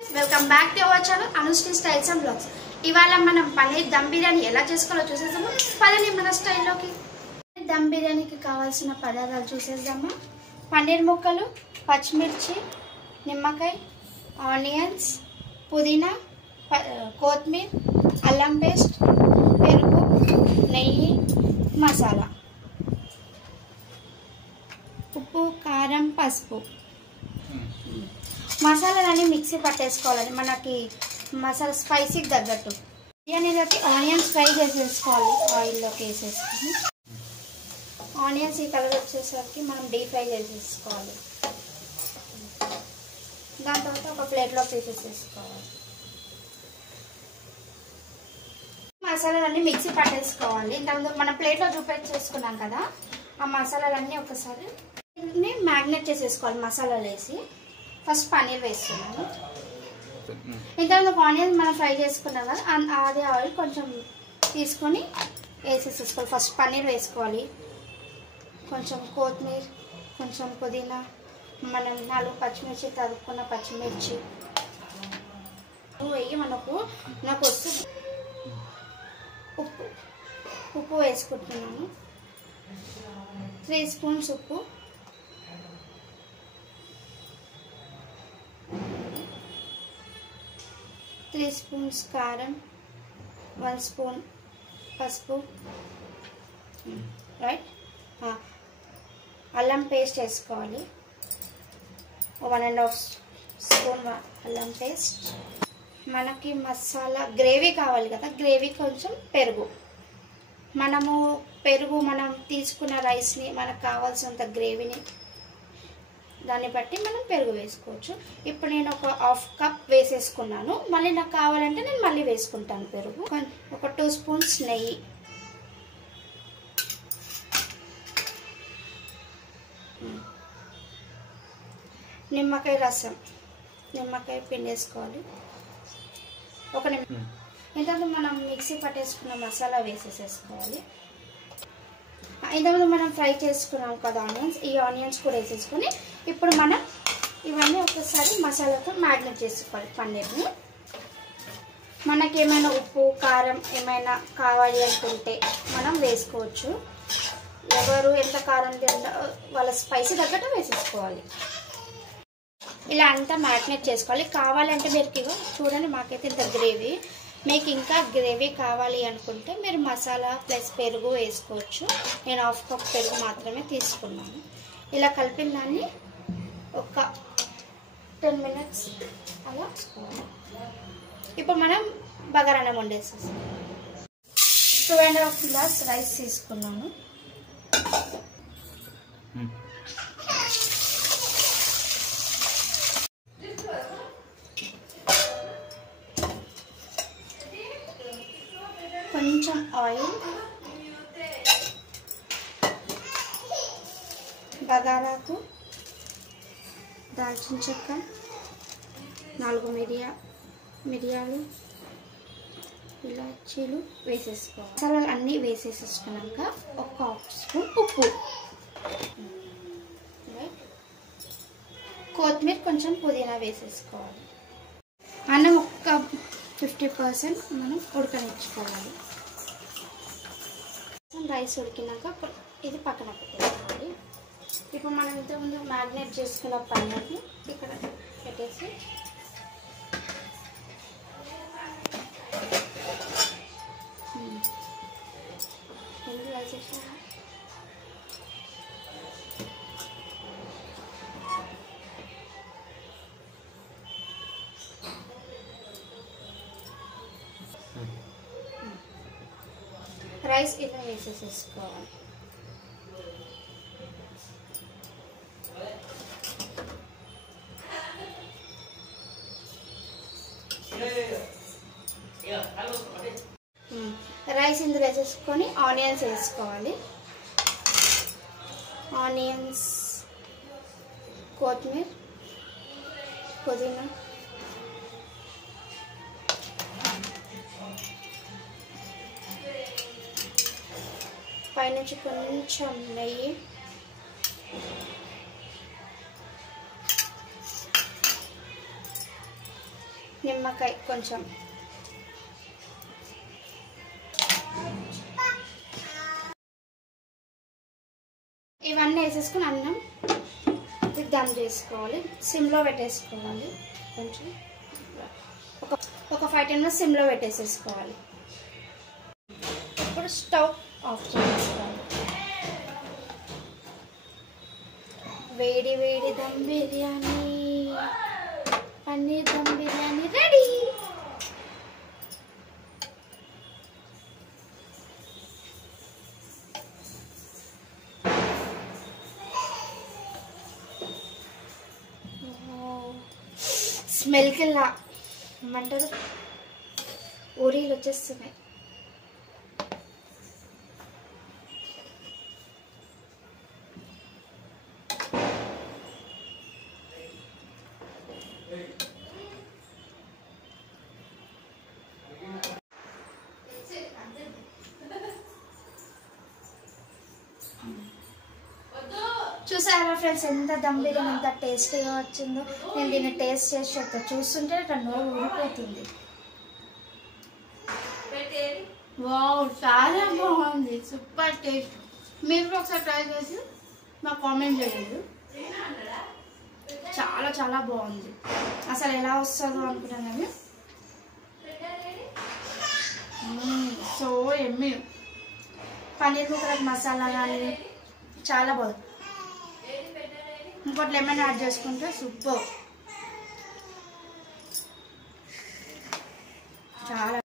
Welcome back to our channel Anushri Styles and Vlogs. ఇవాళ మనం పన్నీర్ దమ్ బిర్యానీ ఎలా చేసుకోవాలో చూసేద్దామా. పదండి మన స్టైల్లోకి. దమ్ బిర్యానీకి కావాల్సిన పదార్థాలు చూసేద్దామా. పన్నీర్ ముక్కలు, పచ్చిమిర్చి, నిమ్మకాయ, ఆనియన్స్, పుదీనా, కొత్తిమీర, అల్లం పేస్ట్, పెరుగు, నెయ్యి, మసాలా, ఉప్పు, కారం, పసుపు. మసాలాలన్నీ మిక్సీ పట్టేసుకోవాలండి మనకి మసాలా స్పైసీకి తగ్గట్టు. బిర్యానీలోకి ఆనియన్స్ ఫ్రై చేసేసుకోవాలి. ఆయిల్లోకి వేసేసుకొని ఆనియన్స్ ఈ కలర్ వచ్చేసరికి మనం డీప్ ఫ్రై చేసేసుకోవాలి. దాని తర్వాత ఒక ప్లేట్లో తీసేసుకోవాలి. మసాలాలన్నీ మిక్సీ పట్టేసుకోవాలి. దాని మనం ప్లేట్లో చూపించేసుకున్నాం కదా, ఆ మసాలాలన్నీ ఒకసారి మ్యాగ్నేట్ చేసేసుకోవాలి. మసాలాలు వేసి ఫస్ట్ పన్నీర్ వేస్తున్నాను. ఇంతలో ఆనియన్స్ మనం ఫ్రై చేసుకున్నాం కదా, అదే ఆయిల్ కొంచెం తీసుకొని వేసేసుకోవాలి. ఫస్ట్ పన్నీర్ వేసుకోవాలి, కొంచెం కొత్తిమీర, కొంచెం పుదీనా, మనం 4 పచ్చిమిర్చి తరుక్కున్న పచ్చిమిర్చి వేయి. నాకు వస్తుంది. ఉప్పు వేసుకుంటున్నాను. 3 స్పూన్స్ ఉప్పు, 3 స్పూన్స్ కారం, 1 స్పూన్ పసుపు, రైట్. అల్లం పేస్ట్ వేసుకోవాలి, 1.5 స్పూన్ అల్లం పేస్ట్. మనకి మసాలా గ్రేవీ కావాలి కదా, గ్రేవీ కొంచెం పెరుగు. మనం తీసుకున్న రైస్ని మనకు కావాల్సినంత గ్రేవీని దాన్ని బట్టి మనం పెరుగు వేసుకోవచ్చు. ఇప్పుడు నేను ఒక 1/2 కప్ వేసేసుకున్నాను. మళ్ళీ నాకు కావాలంటే నేను మళ్ళీ వేసుకుంటాను పెరుగు. ఒక 2 స్పూన్స్ నెయ్యి, నిమ్మకాయ రసం, నిమ్మకాయ పిండేసుకోవాలి. ఇంతకు మనం మిక్సీ పట్టేసుకున్న మసాలా వేసేసుకోవాలి. ఇంతకుముందు మనం ఫ్రై చేసుకున్నాం కదా ఆనియన్స్, ఈ ఆనియన్స్ కూడా వేసేసుకొని ఇప్పుడు మనం ఇవన్నీ ఒకసారి మసాలాతో మ్యాగ్నేట్ చేసుకోవాలి. పన్నీర్ని మనకి ఏమైనా ఉప్పు కారం ఏమైనా కావాలి అనుకుంటే మనం వేసుకోవచ్చు. ఎవరు ఎంత కారం తింటా వాళ్ళ స్పైసీ తగ్గట్టు వేసేసుకోవాలి. ఇలా అంతా మ్యాగ్నేట్ చేసుకోవాలి. కావాలంటే మీరు చూడండి, మాకైతే ఇంత గ్రేవీ, మీకు ఇంకా గ్రేవీ కావాలి అనుకుంటే మీరు మసాలా ప్లస్ పెరుగు వేసుకోవచ్చు. నేను 1/2 కప్ పెరుగు మాత్రమే తీసుకున్నాను. ఇలా కలిపిన దాన్ని ఒక 10 మినిట్స్ అలా వేసుకోవాలి. ఇప్పుడు మనం బగారాన్నం వండేసేస్తాం. 2.5 గ్లాస్ రైస్ తీసుకున్నాను. కొంచెం ఆయిల్, బగారాకు, దాల్చిన చెక్క, 4 మిరియాలు, ఇలాచీలు వేసేసుకోవాలి. మసాలాలు అన్నీ వేసేసుకున్నాక ఒక 1/2 స్పూన్ ఉప్పు, కొత్తిమీర, కొంచెం పుదీనా వేసేసుకోవాలి. అన్నం ఒక 50% మనం ఉడకనిచ్చుకోవాలి. రైస్ ఉడికినాక ఇది పక్కన పెట్టేసుకోవాలి. ఇప్పుడు మనం ఇంతకుముందు మ్యాగ్నేట్ చేసుకున్న పన్నీర్ని ఇక్కడ పెట్టేసి రైస్ ఇలా వేసేసుకోవాలి. రైస్ ఇందులో వేసేసుకొని ఆనియన్స్ వేసుకోవాలి. ఆనియన్స్, కొత్తిమీర, పుదీనా, పైనుంచి కొంచెం నెయ్యి, నిమ్మకాయ కొంచెం, ఇవన్నీ వేసేసుకుని అన్నం దమ్ చేసుకోవాలి. సిమ్లో పెట్టేసుకోవాలి. కొంచెం ఒక 5-10 మినిట్స్ సిమ్లో పెట్టేసేసుకోవాలి. ఇప్పుడు స్టవ్ ఆఫ్ చేసుకోవాలి. వేడి వేడి దమ్ బిర్యానీ, పన్నీర్ దమ్ బిర్యానీ రెడీ. స్మెల్కి ఇలా ఏమంటారు, ఊరీలు వచ్చేస్తున్నాయి. చూసారా ఫ్రెండ్స్, ఎంత దమ్ బిర్యానీ ఎంత టేస్టీగా వచ్చిందో. నేను దీన్ని టేస్ట్ చేసి చెప్తా. చూస్తుంటే నోరు ఊరిపోతుంది. వావ్, చాలా బాగుంది, సూపర్ టేస్ట్. మీరు కూడా ఒకసారి ట్రై చేసి మాకు కామెంట్ చేయండి. చాలా చాలా బాగుంది. అసలు ఎలా వస్తుందో అనుకున్నాను. సో ఎమ్మి పన్నీర్ ముక్కలకు మసాలా కానీ చాలా బాగుంది. ఇంకోటి లెమన్ యాడ్ చేసుకుంటే సూపర్. చాలా